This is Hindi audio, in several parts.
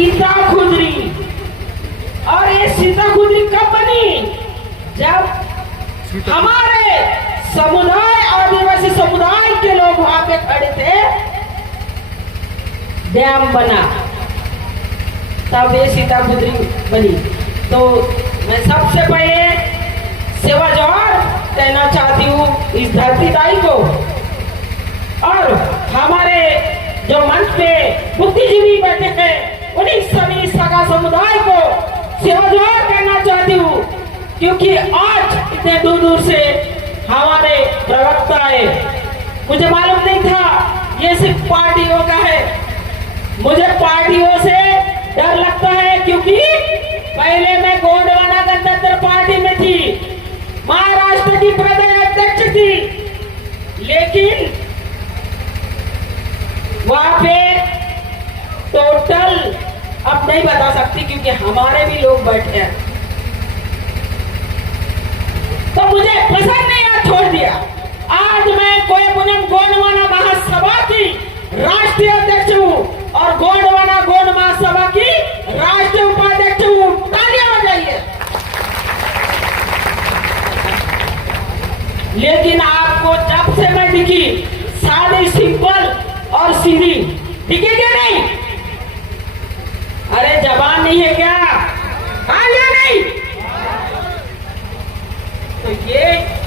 सीता खुदरी। और ये सीता खुदरी कब बनी? जब हमारे समुदाय, आदिवासी समुदाय के लोग वहां पे खड़े थे, डैम बना, तब ये सीता खुदरी बनी। तो मैं सबसे पहले सेवा जोहार कहना चाहती हूँ इस धरती दाई को, और हमारे जो मंच पे बुद्धिजीवी बैठे हैं उन्हीं सभी सगा समुदाय को सेवा जोहार कहना चाहती हूँ, क्योंकि आज इतने दूर दूर से हमारे प्रवक्ता आए। मुझे मालूम नहीं था ये सिर्फ पार्टियों का है। मुझे पार्टियों से डर लगता है, क्योंकि पहले मैं गोंडवाना गणतंत्र पार्टी में थी, महाराष्ट्र की प्रदेश अध्यक्ष थी, लेकिन वहां पे टोटल अब नहीं बता सकती क्योंकि हमारे भी लोग बैठे हैं, तो मुझे पसंद नहीं आया, छोड़ दिया। आज मैं कोयपुनम गोंडवाना महासभा की राष्ट्रीय अध्यक्ष हूँ और गोंडवाना गोंड महासभा की राष्ट्रीय उपाध्यक्ष हूँ। तालियां बजाइए। लेकिन आपको जब से मैं दिखी सादी, सिंपल और सीधी, दिखे क्या नहीं? अरे जबान नहीं है क्या? हाँ या नहीं? तो ये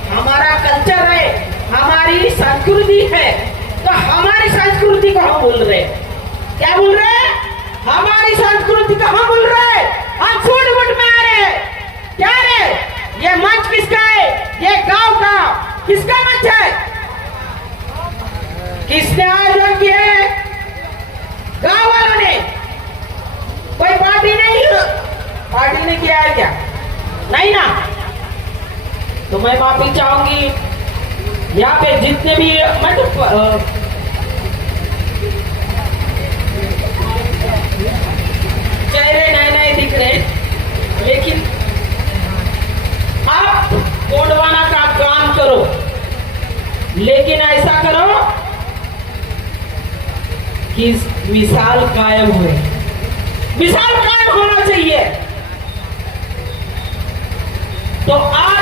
हमारा कल्चर है, हमारी संस्कृति है। तो हमारी संस्कृति को हम भूल रहे, क्या भूल रहे? हमारी संस्कृति को हम भूल रहे। हम फुट में आ रहे, क्या रे? ये मंच किसका है? ये गांव का किसका मंच है? किसने आयोजन किया है? गांव वालों ने, कोई पार्टी नहीं, पार्टी ने किया है क्या? नहीं ना। तो मैं माफी चाहूंगी यहाँ पे जितने भी, मैं तो चेहरे नए नए दिख रहे, लेकिन आप गोंडवाना का काम करो, लेकिन ऐसा करो कि मिसाल कायम हुए। मिसाल कायम होना चाहिए। तो आज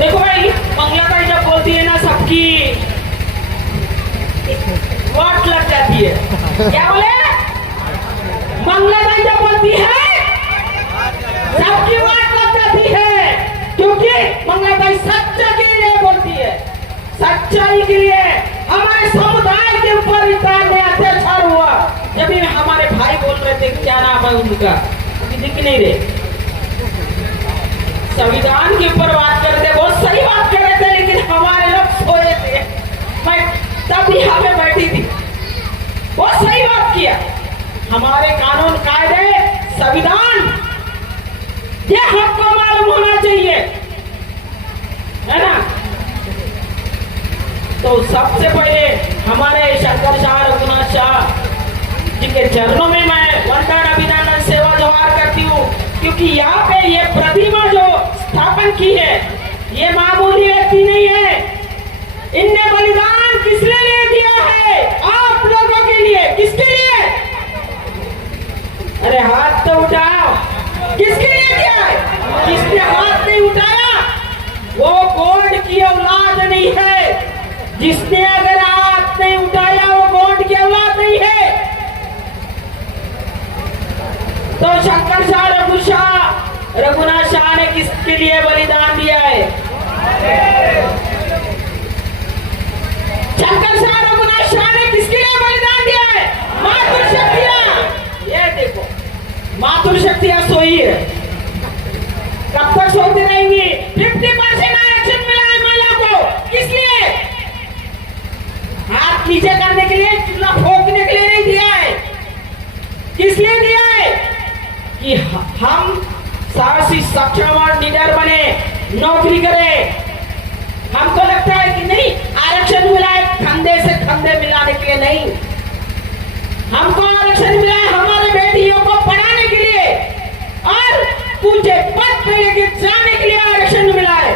देखो भाई, मंगलाबाई जब बोलती है ना, सबकी वाट लग जाती है। क्या बोले? मंगलाबाई जब बोलती है सबकी वाट लग जाती है, क्योंकि मंगलाबाई सच्चाई के लिए बोलती है। सच्चाई के लिए हमारे समुदाय के ऊपर इतना अत्याचार हुआ। जब भी हमारे भाई बोल रहे थे, क्या नाम है उनका, दिख नहीं रहे, संविधान के ऊपर बात कर रहे थे, बहुत सही बात कर रहे थे, लेकिन हमारे लोग सोए थे। मैं तब यहाँ पे बैठी थी, बहुत सही बात किया। हमारे कानून, कायदे, संविधान, ये हमको मालूम होना चाहिए, है ना? तो सबसे पहले हमारे शंकर शाह, रघुनाथ शाह जी के चरणों में मैं वंदन, अभिनंदन, सेवा जोहार करती हूँ, क्योंकि यहाँ पे ये प्रतिमा जो स्थापन की है, ये मामूली व्यक्ति नहीं है। इनने बलिदान किस लिए दिया है? आप लोगों के लिए। किसके लिए? अरे हाथ तो उठाओ। किसके लिए दिया है? किसने हाथ नहीं उठाया वो गोंड की औलाद नहीं है। जिसने अगर हाथ नहीं उठाया वो गोंड की औलाद नहीं है। तो शंकर शाह, रघुनाथ शाह ने किसके लिए बलिदान दिया है? शंकर शाह, रघुनाथ शाह ने किसके लिए बलिदान दिया है? मातृशक्तियां। ये देखो, मातृशक्तियां सोई है। कब तक सोती रहेंगी? 50% आरक्षण मिला है महिला को। किस लिए? हाथ नीचे करने के लिए, चूल्हा फूंकने के लिए नहीं दिया है। किस लिए दिया है? कि हम साहसी, सक्षम और निडर बने, नौकरी करे। हमको लगता है कि नहीं आरक्षण मिला है कंधे से कंधे मिलाने के लिए, नहीं। हमको आरक्षण मिला है हमारे बेटियों को पढ़ाने के लिए और ऊंचे पद पे लेके जाने के लिए आरक्षण मिला है।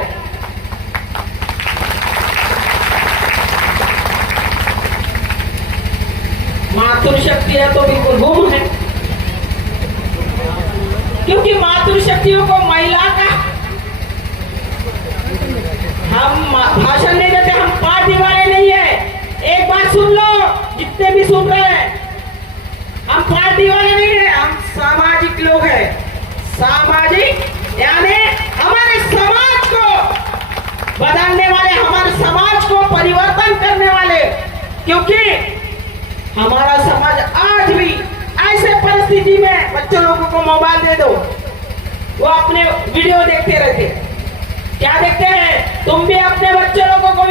मातृशक्ति है तो बिल्कुल गुम है, क्योंकि मातृशक्तियों को महिला का हम भाषण नहीं देते, हम पार्टी वाले नहीं है। एक बात सुन लो, जितने भी सुन रहे हैं, हम पार्टी वाले नहीं है, हम सामाजिक लोग हैं। सामाजिक यानी हमारे समाज को बदलने वाले, हमारे समाज को परिवर्तन करने वाले। क्योंकि हमारा समाज आज भी ऐसे परिस्थिति में बच्चों लोगों को मोबाइल दे दो, वो अपने वीडियो देखते रहते। क्या देखते हैं? तुम भी अपने बच्चों लोगों को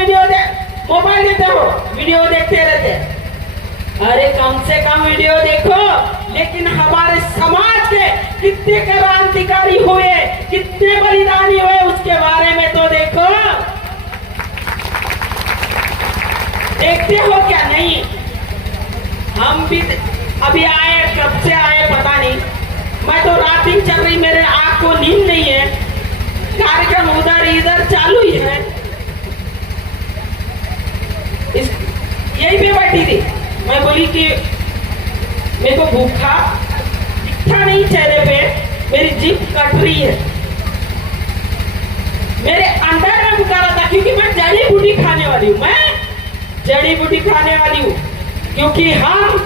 मोबाइल देते हो, वीडियो देखते रहते। अरे कम से कम वीडियो देखो, लेकिन हमारे समाज के कितने क्रांतिकारी हुए, कितने बलिदानी हुए, उसके बारे में तो देखो। देखते हो क्या? नहीं। हम भी अभी आए, कब से आए पता नहीं, मैं तो रात दिन चल रही, मेरे आंख को नींद नहीं है, कार्यक्रम उधर इधर चालू ही है। यही पे बैठी थी, मैं बोली कि मेरे को भूखा दिखता नहीं चेहरे पे, मेरी जीभ कट रही है, मेरे अंदर में भूखा रहा था, क्योंकि मैं जड़ी बूटी खाने वाली हूँ, मैं जड़ी बूटी खाने वाली हूँ। क्योंकि हम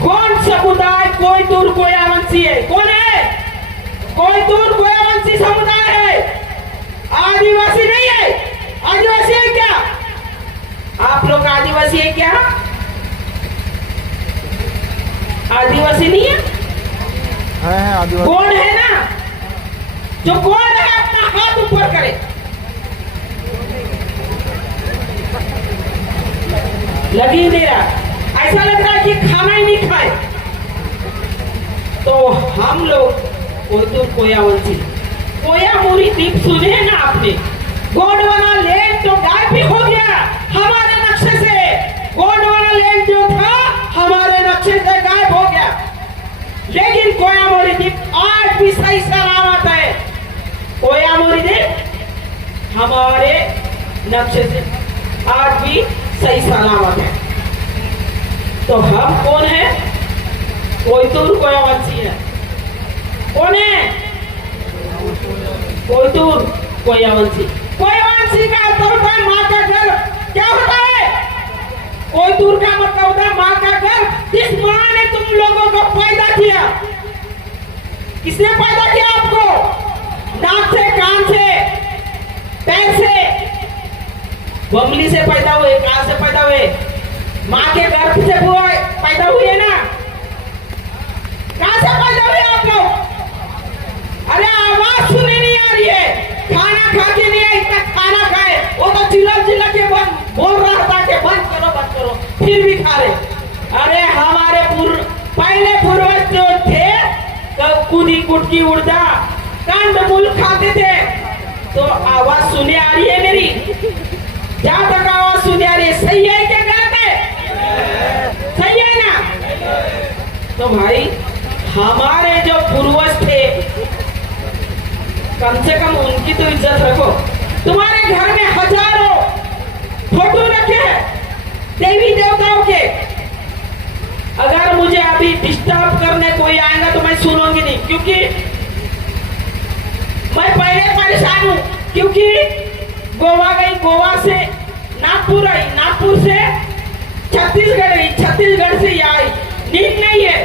कौन समुदाय, कोई दूर कोयावंशी है। कौन है? कोई दूर कोयावंशी समुदाय है, आदिवासी नहीं है। आदिवासी है क्या? आप लोग आदिवासी है क्या? आदिवासी नहीं है? आदिवासी। कौन है ना? जो कौन है अपना हाथ ऊपर करे। लगी नहीं रहा, ऐसा लग रहा है कि खाना ही नहीं खाए। तो हम लोग कोयावंशी, कोयामुरी द्वीप सुने ना आपने? गोंडवाना लैंड तो गायब भी हो गया हमारे नक्शे से। गोंडवाना लैंड जो था हमारे नक्शे से गायब हो गया, लेकिन कोयामुरी द्वीप आज भी सही सलामत है। कोयामुरी द्वीप हमारे नक्शे से आज भी सही सलामत है। तो हम कौन है? कोयतूर कोयावंशी है। कौन है? कोयतूर कोयावंशी। कोयावंशी का अर्थ होता है माँ का घर। क्या होता है? कोयतूर का मतलब होता है माँ का घर, जिस माँ ने तुम लोगों को पैदा किया। किसने पैदा किया आपको? नाक से, कान से, पैर से, बमली से पैदा हुए, कहां से पैदा हुए? माँ के गर्भ से पैदा हुए ना? कहां से पैदा हुए आप लोग? अरे आवाज सुनने नहीं आ रही है, खाना खा के नहीं है, इतना खाना खाए, वो तो चिल्ला के बोल रहा था कि बंद करो, फिर भी खा रहे। अरे हमारे पहले पूर्वज जो थे, कूदी कुटकी उड़दा कंदमूल खाते थे। तो आवाज सुने आ रही है मेरी? जहां तक आवाज सुने आ रही है, सही है क्या गलत है? सही है ना? तो भाई हमारे जो पूर्वज थे, कम से कम उनकी तो इज्जत रखो। तुम्हारे घर में हजारों फोटो रखे हैं देवी देवताओं के। अगर मुझे अभी डिस्टर्ब करने कोई आएगा तो मैं सुनूंगी नहीं, क्योंकि मैं पहले परेशान हूं। क्योंकि गोवा गई, गोवा से नागपुर आई, नागपुर से छत्तीसगढ़ गई, छत्तीसगढ़ से आई, नींद नहीं है।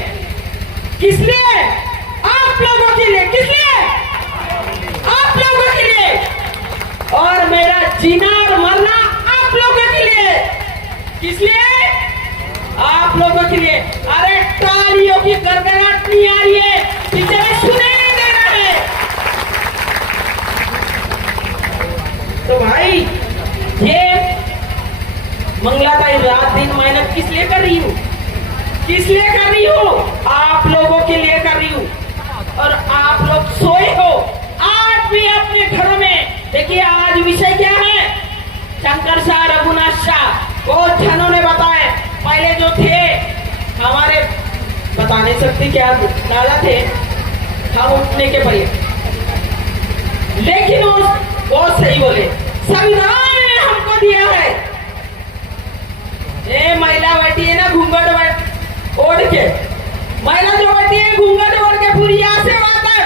किस लिए? आप लोगों के लिए। किस लिए? आप लोगों के लिए। और मेरा जीना और मरना आप लोगों के लिए। किस लिए? आप लोगों के लिए। अरे तालियों की गड़गड़ाहट नहीं आ रही है, पीछे सुने नहीं दे रहे। तो भाई ये मंगलाताई रात दिन मेहनत किस लिए कर रही हूँ? किस लिए कर रही हूँ? आप लोगों के लिए कर रही हूँ। आज विषय क्या है? शंकर शाह, रघुनाथ शाह, बहुत जनों ने बताए। पहले जो थे हमारे, बता नहीं सकती क्या दादा थे, हम उठने के पहले, लेकिन वो बहुत सही बोले। संविधान ने हमको दिया है, ए महिला बैठी है ना घूंघट ओढ़ के, महिला जो बैठी है घूंघट ओढ़ के पूरी यहाँ से वहां तक,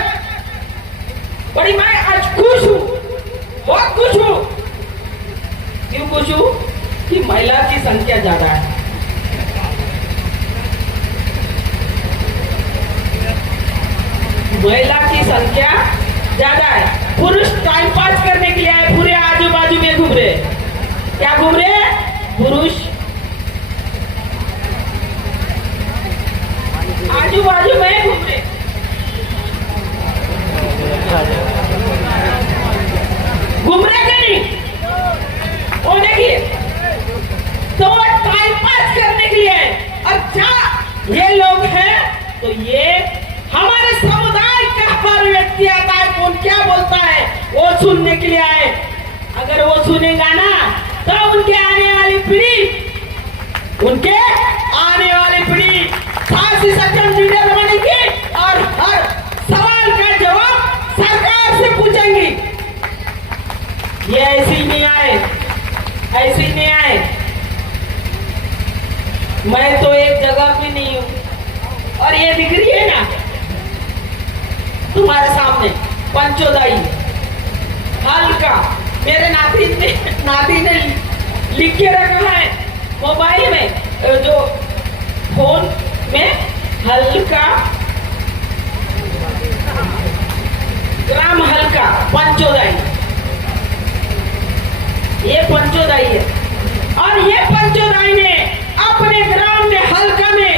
बड़ी मैं आज खुश हूँ, बहुत खुश हूँ। क्यों खुश हूँ? कि महिला की संख्या ज्यादा है। महिला की संख्या ज्यादा है। पुरुष टाइम पास करने के लिए आए, पूरे आजू बाजू में घूम रहे। क्या घूम रहे? पुरुष आजू बाजू में घूम रहे। घूम रहे कि नहीं? वो देखिए, तो टाइम पास करने के लिए, अच्छा ये लोग हैं, तो ये हमारे समुदाय का हर व्यक्ति आता है, कौन क्या बोलता है वो सुनने के लिए आए। अगर वो सुनेगा ना, तो उनके आने वाली पीढ़ी फांसी सक्षम लीडर बनेगी और हर सवाल का जवाब सरकार से पूछेंगी। ये ऐसी नहीं आए। मैं तो एक जगह भी नहीं हूं, और ये दिख रही है ना तुम्हारे सामने पंचोदाई हल्का, मेरे नाती ने लिख के रखा है मोबाइल में, जो फोन में, हल्का ग्राम हल्का पंचोदाई, ये पंचोदाई है। और ये पंचोदाई ने अपने ग्राम में हल्का में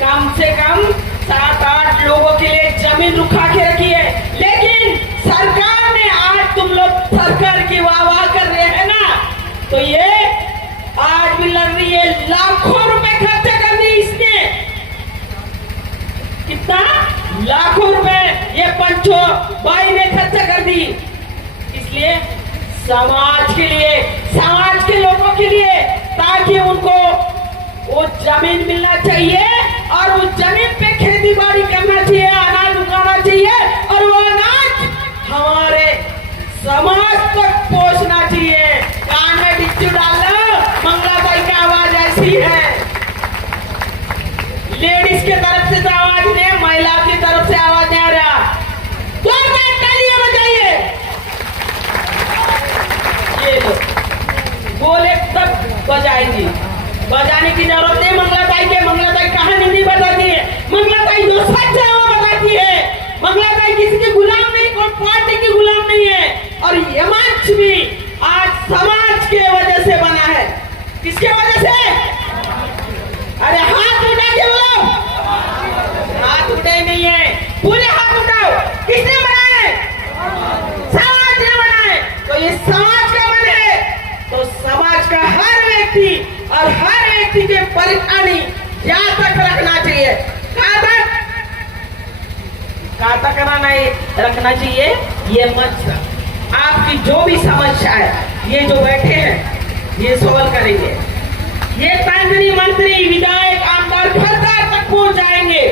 कम से कम 7-8 लोगों के लिए जमीन रुखा के रखी है। लेकिन सरकार ने, आज तुम लोग सरकार की वाह कर रहे हैं ना, तो ये आज भी लड़ रही है, लाखों रुपए खर्चा कर दी इसने। कितना? लाखों रुपए ये पंचो भाई ने खर्चा कर दी। इसलिए समाज के लोगों के लिए, ताकि उनको वो जमीन मिलना चाहिए और उस जमीन पे खेती बाड़ी करना चाहिए, अनाज उगाना चाहिए, और वो अनाज हमारे समाज तक पहुंचना चाहिए। कान में डिच्चू डाल लो, मंगलाबाई की आवाज ऐसी है। लेडीज के तरफ से तो आवाज नहीं, महिला की तरफ से आवाज नहीं आ रहा। तो तालियां बजाइए। ये लो, बोले तब बजाएंगी, बजाने की जरूरत नहीं। मंगलाताई कहानी नहीं बताती है, मंगलाताई जो सच है वो बताती है। मंगलाताई किसी की गुलाम नहीं, कोई पार्टी की गुलाम नहीं है। और ये मंच भी आज समाज के वजह से बना है। किसके वजह से? अरे हाथ उठा के बोलो, हाथ उठे नहीं है, पूरे हाथ उठाओ। किसने बनाए? समाज ने बनाए। तो ये समाज का मन है, तो समाज का हर व्यक्ति और हर व्यक्ति के परेशानी यहाँ तक रखना चाहिए। कहाँ तक रखना चाहिए? ये मंच आपकी जो भी समस्या है, ये जो बैठे हैं ये सॉल्व करेंगे। ये केंद्रीय मंत्री, विधायक, आमदार घर तक पहुंच जाएंगे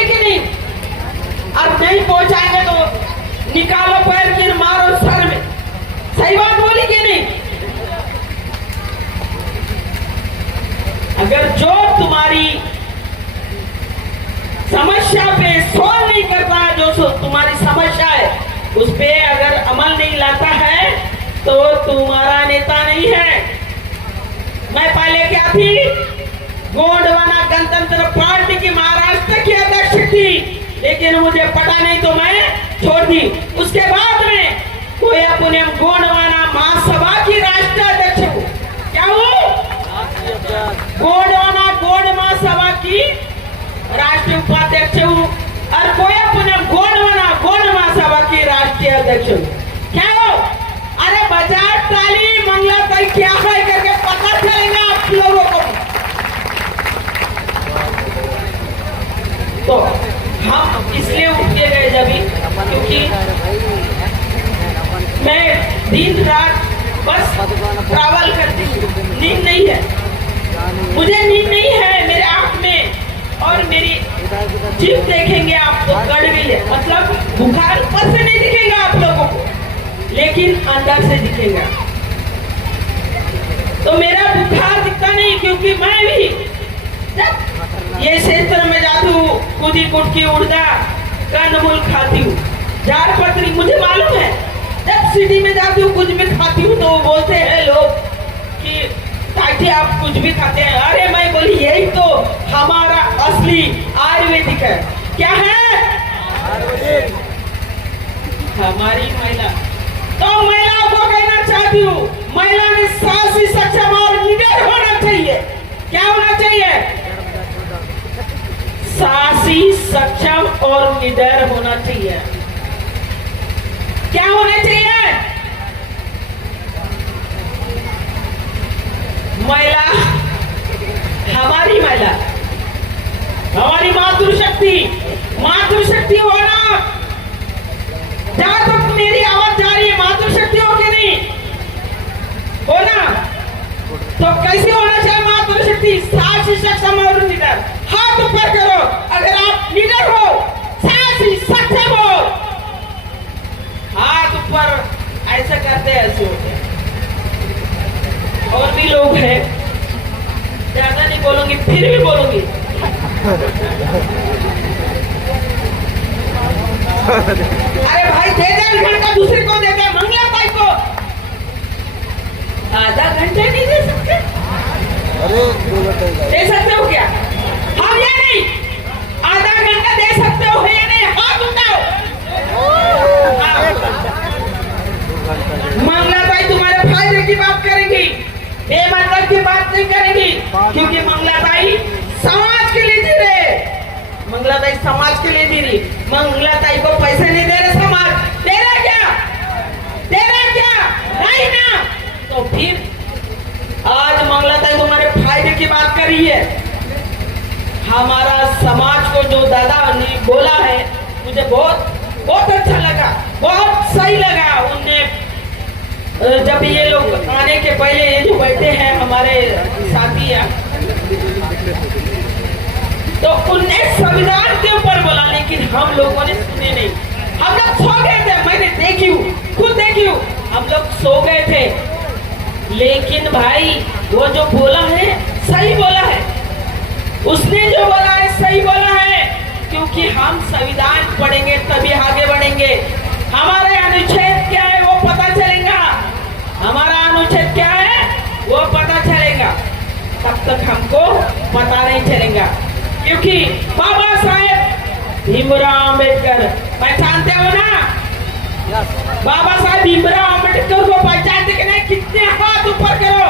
कि नहीं? और नहीं पहुंचाएंगे तो निकालो पैर की, मारो सर में। सही बात बोली कि नहीं? अगर जो तुम्हारी समस्या पे सॉल्व नहीं करता है, जो तुम्हारी समस्या है उस पे अगर अमल नहीं लाता है, तो तुम्हारा नेता नहीं है। मैं पहले क्या थी? गोंडवाना गणतंत्र पार्टी की महाराष्ट्र की अध्यक्ष थी, लेकिन मुझे पता नहीं तो मैं छोड़ दी। उसके बाद में कोया पुण्यम गोंडवाना महासभा की राष्ट्रीय अध्यक्ष हूँ। क्या हूँ? गोंडवाना गोंड महासभा की राष्ट्रीय उपाध्यक्ष हूँ, और कोया पुण्यम गोंडवाना गोंड महासभा की राष्ट्रीय अध्यक्ष हूँ। क्या हो? अरे बाजार ताली मंगलाताई क्या है करके पता चलेगा आप लोगों को। तो हम इसलिए उठ के गए जब क्योंकि मैं दिन रात बस ट्रैवल करती हूँ, नींद नहीं है मुझे, नींद नहीं है मेरे आँख में। और मेरी जीभ देखेंगे आप तो गड़ गई है, मतलब बुखार ऊपर से नहीं दिखेगा आप लोगों को, लेकिन अंदर से दिखेगा। तो मेरा बुखार दिखता नहीं क्योंकि मैं भी जब ये क्षेत्र में जाती हूँ, कूदी कुटकी उड़दा कंदमूल खाती हूँ, झाड़ पत्री, मुझे मालूम है। जब सिटी में जाती हूँ कुछ भी खाती हूँ तो वो बोलते हैं लोग कि ताकि आप कुछ भी खाते हैं। अरे मैं बोली यही तो हमारा असली आयुर्वेदिक है। क्या है? हमारी महिला। तो महिलाओं को कहना चाहती हूँ, महिला ने साहसी, सक्षम और निडर होना चाहिए। क्या होना चाहिए? साहसी, सक्षम और निडर होना चाहिए। क्या होना चाहिए? महिला, हमारी महिला, हमारी मातृशक्ति, मातृशक्ति होना। जहां तक मेरी आवाज जा रही है, मातृशक्ति हो कि नहीं होना? तो कैसे होना चाहिए मातृशक्ति? साहसी, सक्षम और निडर। हाथ ऊपर करो अगर आप निडर हो, साहसी, सक्षम हो। हाथ ऊपर ऐसा करते ऐसे होते हैं। और भी लोग हैं, ज्यादा नहीं बोलूंगी, फिर भी बोलूंगी। अरे भाई दे दे घंटा, दूसरे को दे दे, मंगला भाई को आधा घंटा नहीं दे सकते? अरे 2 घंटे दे सकते हो क्या? हाँ या नहीं? आधा घंटा दे सकते हो या नहीं? हाथ उठाओ। मंगला भाई तुम्हारे फायदे की बात करेंगी, बेमतलब की बात नहीं करेंगी, क्योंकि मंगलाताई समाज के लिए जी रहे। मंगलाताई समाज के लिए जी रही। मंगलाताई को पैसे नहीं दे रहे समाज, दे रहा क्या? दे रहा क्या? नहीं ना। तो फिर आज मंगलाताई तुम्हारे फायदे की बात कर रही है। हमारा समाज को जो दादा ने बोला है, मुझे बहुत बहुत अच्छा लगा, बहुत सही लगा। उनने जब ये लोग आने के पहले, ये जो बैठे हैं हमारे साथी हैं, तो उनने संविधान के ऊपर बोला, लेकिन हम लोगों ने सुने नहीं। हम लोग सो गए थे, मैंने देखी हूँ, खुद देखी हूँ, हम लोग सो गए थे। लेकिन भाई वो जो बोला है सही बोला है, उसने जो बोला है सही बोला है, क्योंकि हम संविधान पढ़ेंगे तभी आगे बढ़ेंगे। हमारे अनुच्छेद क्या है वो पता चलेगा, हमारा अनुच्छेद क्या है वो पता चलेगा। तब तक हमको पता नहीं चलेगा, क्योंकि बाबा साहेब भीमराव अम्बेडकर पहचानते हो ना? बाबा साहेब भीमराव अम्बेडकर को पहचानते कि नहीं? कितने हाथ ऊपर करो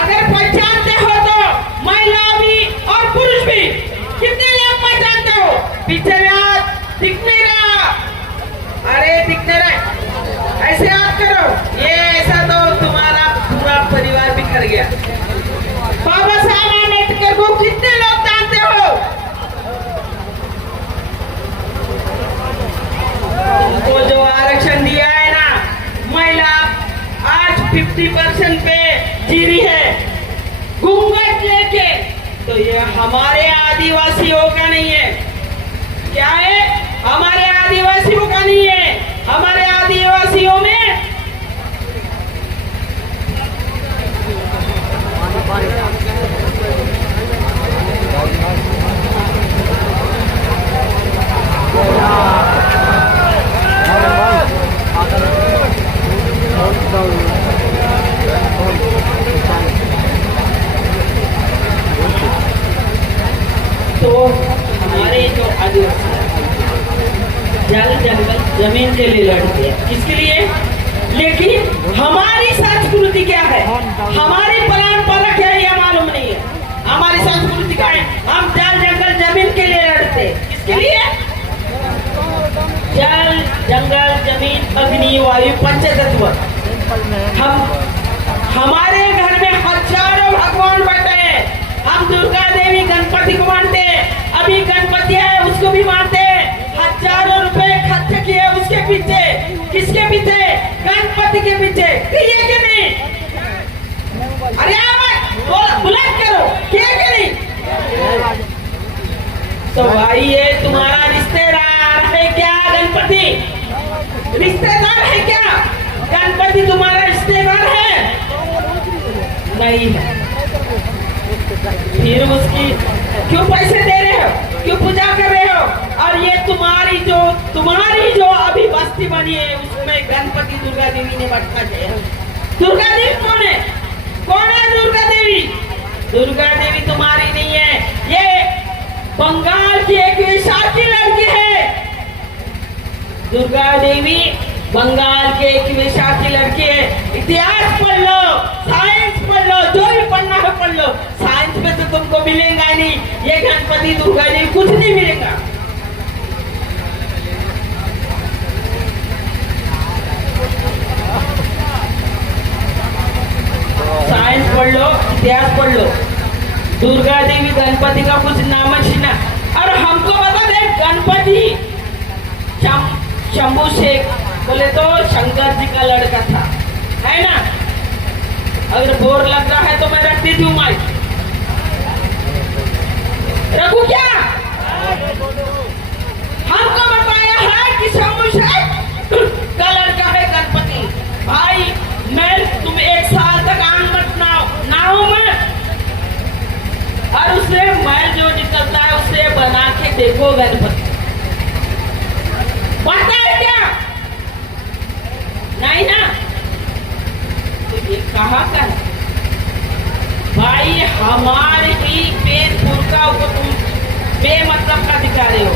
अगर पहचानते हो तो। महिला भी और पुरुष भी, कितने लोग पहचानते हो? पीछे में हाथ दिखने रहा, अरे दिखने रहे, ऐसे हाथ करो। ये ऐसा तो तुम्हारा पूरा परिवार बिखर गया। बाबा साहब अम्बेडकर को कितने लोग जानते हो? उनको जो आरक्षण दिया है ना, महिला आज 50% पे जी रही है घूंघट लेके। तो ये हमारे आदिवासियों का नहीं है। क्या है? हमारे आदिवासियों का नहीं है। हमारे आदिवासियों में तो हमारे जो आदिवासी जल जंगल जमीन के लिए लड़ते हैं, किसके लिए? लेकिन हमारी संस्कृति क्या है, हमारी परंपरा क्या है, यह मालूम नहीं है। हमारी संस्कृति क्या है? हम जल जंगल जमीन के लिए लड़ते हैं। किसके लिए? जल जंगल जमीन अग्नि वायु पंचतत्व। हमारे घर में हजारों भगवान बैठे हैं। हम दुर्गा देवी गणपति को मानते हैं, अभी गणपति है उसको भी मानते हैं। गणपति के पीछे ठीक है कि नहीं? अरे बुलंद करो, ठीक है कि नहीं? तो भाई ये तुम्हारा रिश्तेदार है क्या गणपति? रिश्तेदार है क्या गणपति? तुम्हारा रिश्तेदार है? नहीं है। फिर उसकी क्यों पैसे दे रहे हो, क्यों पूजा कर रहे हो? और ये तुम्हारी जो अभी बस्ती बनी है उसमें गणपति दुर्गा देवी ने बैठा है। दुर्गा देवी कौन है? कौन है दुर्गा देवी? दुर्गा देवी तुम्हारी नहीं है, ये बंगाल की एक वेश्या की लड़की है। दुर्गा देवी बंगाल के एक वेश्या की लड़की है। इतिहास पढ़ लो, साइंस पढ़ लो, जो भी पढ़ना है पढ़ लो। साइंस में तो तुमको मिलेगा ही नहीं, ये गणपति दुर्गा देवी कुछ नहीं मिलेगा। साइंस पढ़ लो, इतिहास पढ़ लो। दुर्गा देवी गणपति का कुछ नाम है। और हमको बता दे गणपति शंभू शेख बोले तो शंकर जी का लड़का था, है ना? अगर बोर लग रहा है तो मैं रख देती हूँ माइक। रखू क्या? हमको बताया है कि शंभू शेख का लड़का है गणपति। भाई मैं तुम 1 साल तक आंग मत नाओ में, और उससे मैल जो निकलता है उससे बना के देखो गणपति। पता है क्या? नहीं ना? तो ये कहाँ का है? भाई हमारे ही पेट पुरखा को तुम बेमतलब का दिखा रहे हो।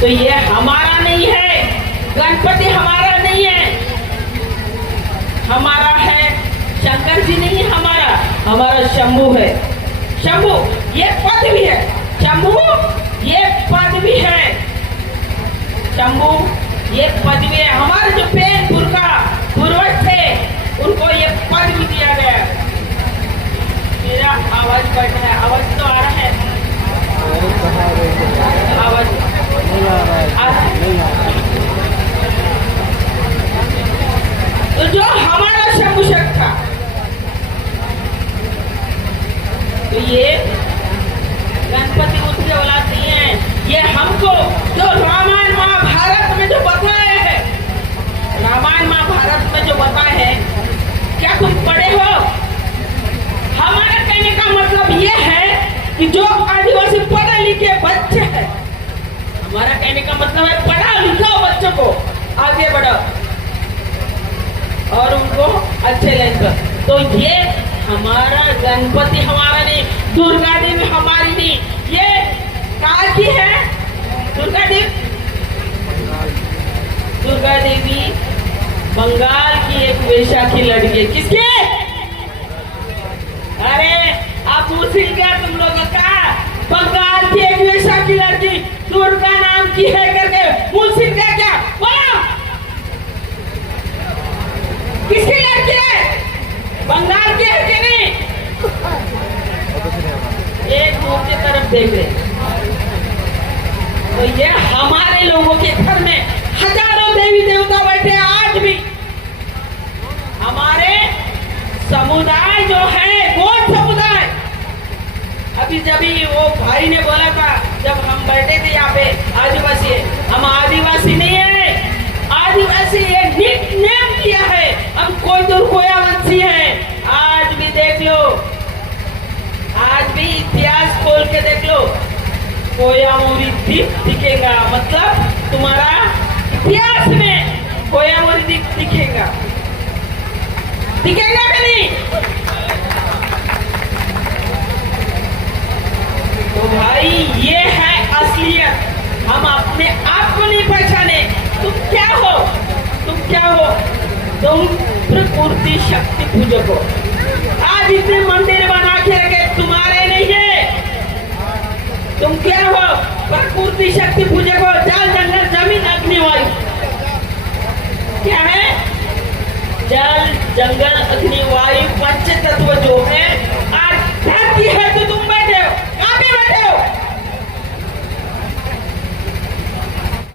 तो ये हमारा नहीं है, गणपति हमारा नहीं है। हमारा है शंकर जी नहीं है, हमारा शंभू है। शंभू ये पद भी है, शंभू ये पद भी है, शंभू ये पद भी है। हमारे जो पेन पुरखा पूर्वज थे उनको ये पद भी दिया गया। मेरा आवाज बढ़ रहा है, आवाज तो आ रहा है, आवाज नहीं आ रहा है। तो जो हमारा शंभू शेख था, तो ये गणपति उसके औलाद नहीं है। ये हमको जो रामायण महाभारत में जो बताया है, रामायण महाभारत में जो बताया है, क्या तुम पढ़े हो? हमारा कहने का मतलब ये है कि जो आदिवासी पढ़े लिखे बच्चे हैं, हमारा कहने का मतलब है पढ़ा लिखा बच्चों को आगे बढ़ो और उनको अच्छे लाइन पर। तो ये हमारा गणपति हमारा नहीं, दुर्गा देवी हमारी नहीं, ये कहाँ की है? दुर्गा देवी बंगाल की एक वेश्या की लड़की है। किसके? अरे आप मुस्लिम क्या तुम लोगों का? बंगाल की एक वेश्या की लड़की दुर्गा नाम की है करके मुस्लिम क्या बोला? किसकी लड़की है? बंगाल की है कि नहीं? एक मुंह की तरफ देख रहे। तो ये हमारे लोगों के घर में हजारों देवी देवता बैठे। आज भी हमारे समुदाय जो है गोड समुदाय, अभी जब वो भाई ने बोला था जब हम बैठे थे यहाँ पे, आदिवासी है। हम आदिवासी नहीं है, आदिवासी ये निक नेम किया है, हम कोई दूर कोया वंशी है। आज भी देख लो, आज भी इतिहास खोल के देख लो, कोयामुरी द्वीप दिखेगा। मतलब तुम्हारा इतिहास में कोयामुरी द्वीप दिखेगा कि नहीं? तो भाई ये है असलियत। हम अपने आप को नहीं पहचाने। तुम क्या हो? तुम प्रकृति शक्ति पूजक हो। आज इतने मंदिर बना के रखे, तुम्हारे नहीं है। तुम क्या हो? प्रकृति शक्ति पूजक हो। जल जंगल जमीन अग्नि वायु क्या है? जल जंगल अग्नि वायु पंच तत्व जो है